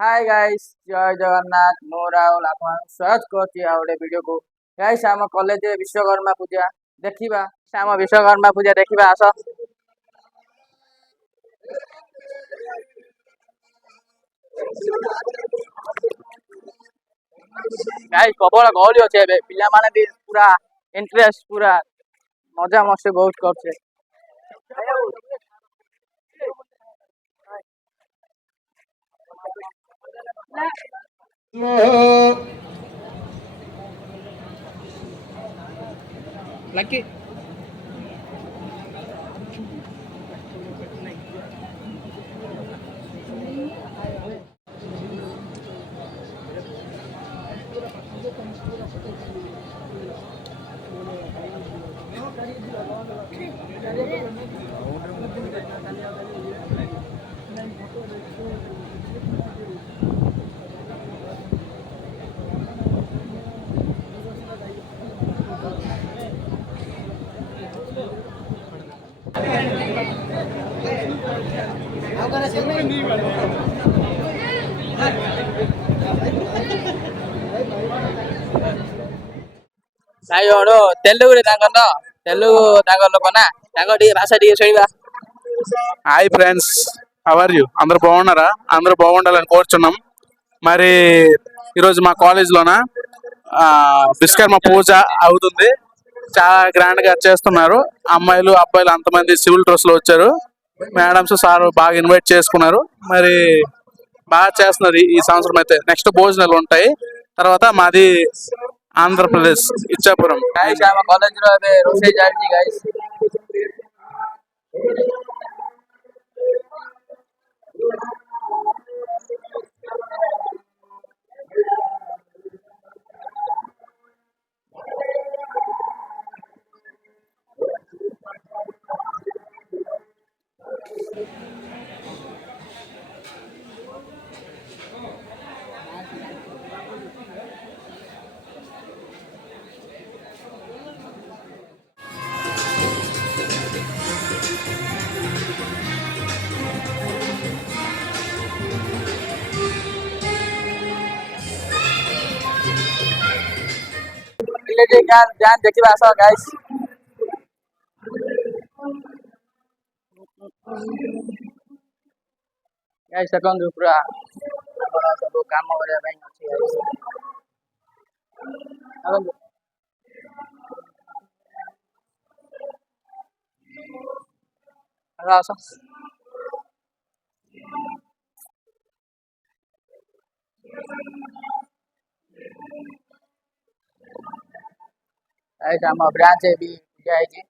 Hi guys जय जगन्नाथ मो राहुल आपन स्वागत करछि आ ओडे वीडियो को गाइस हम कॉलेज विश्वकर्मा पूजा देखिबा हम विश्वकर्मा पूजा देखिबा आसो गाइस प्रबल गहली अछि एबे पिला माने भी पूरा इंटरेस्ट पूरा मजा मस्ती बहुत करछे Lagi. भाई ओडो तेलुगु रे तांकर न तेलुगु तांकर लोक ना तांकर डी भाषा डी सुनिबा హాయ్ ఫ్రెండ్స్, హవర్ యూ? అందరూ బాగున్నారా? అందరూ బాగుండాలని కోరుచున్నాం. మరి ఈరోజు మా కాలేజ్లోన విశ్వకర్మ పూజ అవుతుంది. చాలా గ్రాండ్గా చేస్తున్నారు. అమ్మాయిలు అబ్బాయిలు అంతమంది సివిల్ డ్రెస్లో వచ్చారు. మేడమ్స్ సార్ బాగా ఇన్వైట్ చేసుకున్నారు. మరి బాగా చేస్తున్నారు ఈ సంవత్సరం అయితే. నెక్స్ట్ భోజనాలు ఉంటాయి. తర్వాత మాది ఆంధ్రప్రదేశ్ ఇచ్చాపురం. गाइस हम कॉलेज रो एबे रोसे जालची गाइस रिलेटेड ज्ञान ध्यान देखिबा आसो गाइस गाइस सेकंड पूरा हमरा सब काम करे भाई अछि गाइस सेकंड आसो गाइस हम ब्रांच है भी जाय जी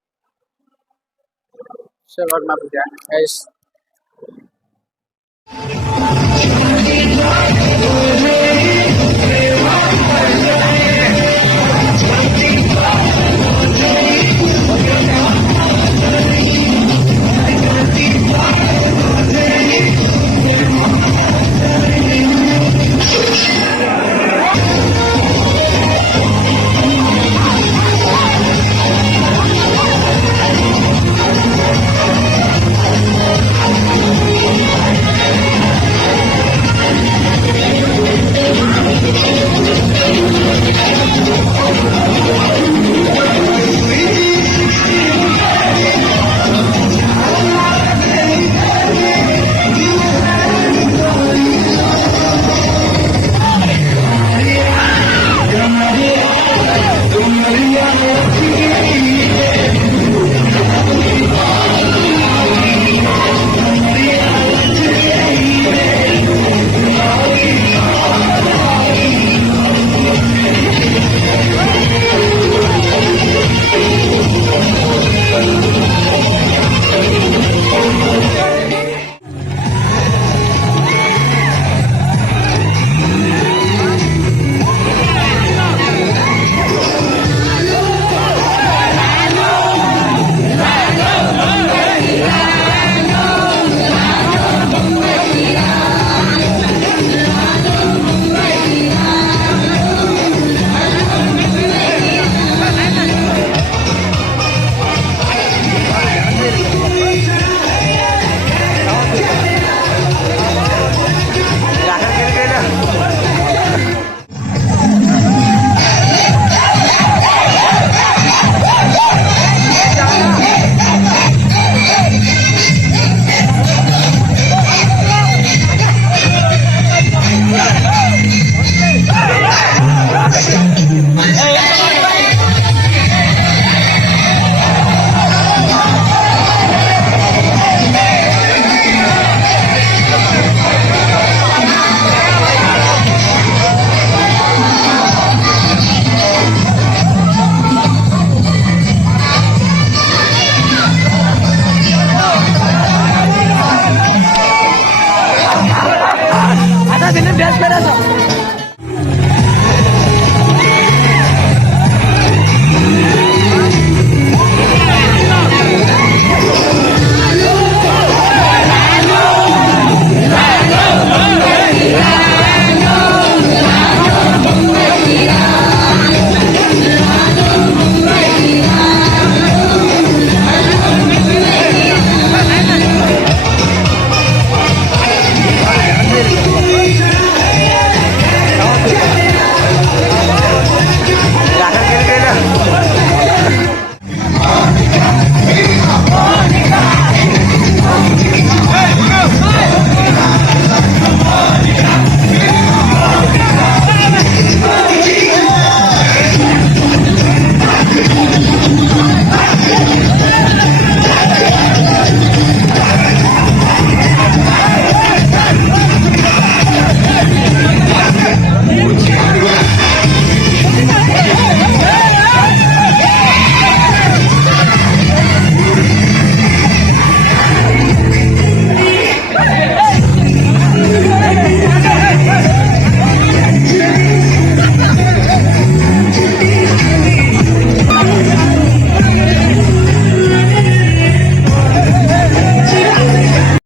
विश्वकर्मा पूजा गाइस ड्रेस पहना था